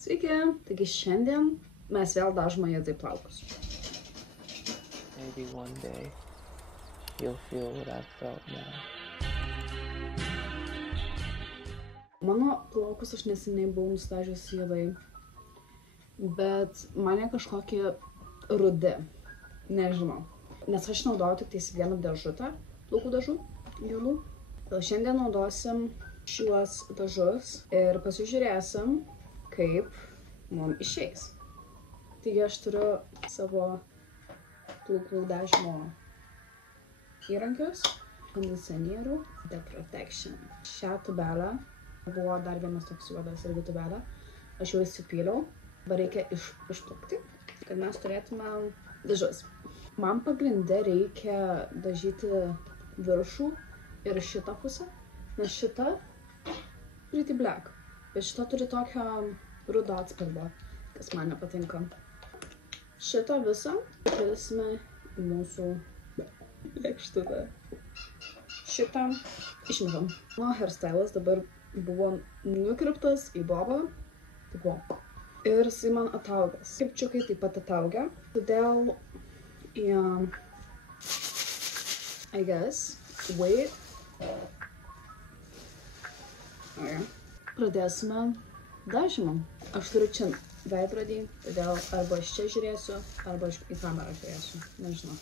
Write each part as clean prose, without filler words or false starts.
Sveiki! Taigi šiandien mes vėl dažome juodai plaukus. Maybe one day you'll feel what I've felt now. Mano plaukus aš neseniai buvau nustažiusi juodai, bet mane kažkokie rudi, nežinau. Nes aš naudojau tik tais vieną dėžutę plaukų dažų juodų. Šiandien naudosim šiuos dažus ir pasižiūrėsim, kaip mums išeis. Taigi aš turiu savo plaukų dažymo įrankius, kondicionierių, The Protection. Šią tubelę, buvo dar vienas toks juodas irgi tubelė, aš jau įsipyliau, dabar reikia išplukti, kad mes turėtume dažus. Man pagrinde reikia dažyti viršų ir šitą pusę, nes šita pretty black, bet šita turi tokią rudą atspalvą, kas man nepatinka. Šitą visą pridėsime į mūsų lėkštutę. Šitą išmetam. Mano hairstylas dabar buvo nukirptas į bobą, ir jisai man ataugęs. Kirpčiukai taip pat ataugę, todėl I guess wait. Pradėsime dažymą. Aš turiu čia veidrodį, todėl arba aš čia žiūrėsiu, arba aš į kamerą žiūrėsiu, nežinau.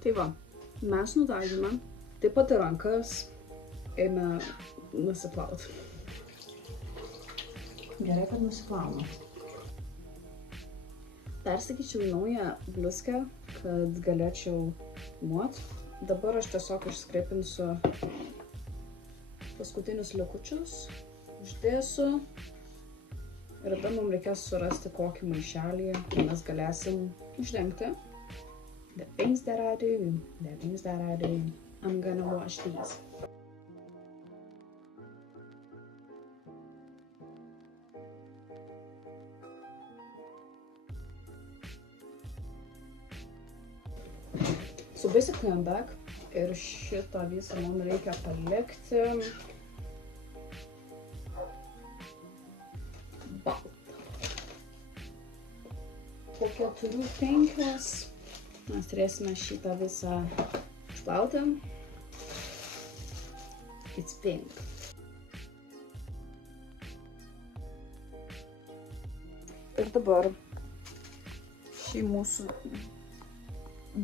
Tai va, mes nudažėme, taip pat ir rankas ėmė nusiplauti. Gerai, kad nusiplauna. Persakyčiau į naują bliuskę, kad galėčiau muot. Dabar aš tiesiog išskrepinsiu paskutinius likučius, uždėsiu ir tada mums reikės surasti kokį maišelį, kai mes galėsim uždengti. The things that I do, I'm gonna wash these. So basically I'm back ir šitą visą mums reikia palikti baltą. Po 4-5 mes turėsime šitą visą išplauti. It's pink. Ir dabar šį mūsų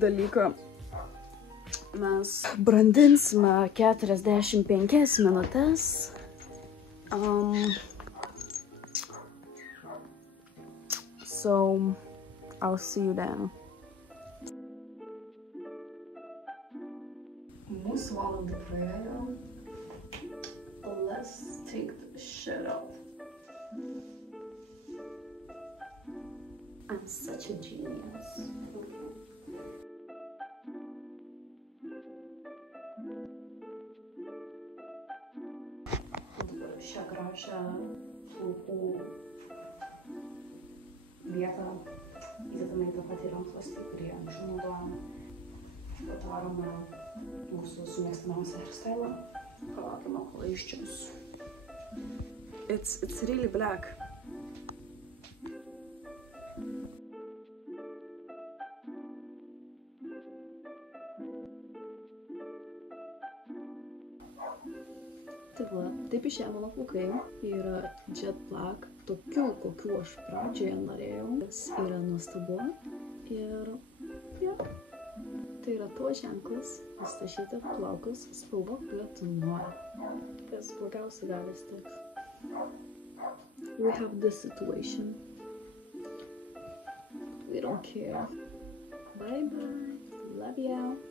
dalyką mes brandinsime 45 minutes. So I'll see you then. Mūsų valanda praėjo. Let's take the shit off. I'm such a genius. Šią gražią plaukų vietą įdedame į tą patį rankšluostį, kurį anksčiau naudojame. Padarome mūsų sumėgstamiausią hairstylą. Palaukime, kol išdžius. It's really black. Taip išėjo mano plaukai. Jie yra jet black, tokių, kokių aš pradžioje norėjau. Tas yra nuostabu. Ir tai yra tavo ženklas, nustašyti plaukus spalva geltona. Kas blogiausia gali stiks. We have this situation. We don't care. Bye bye. Love you.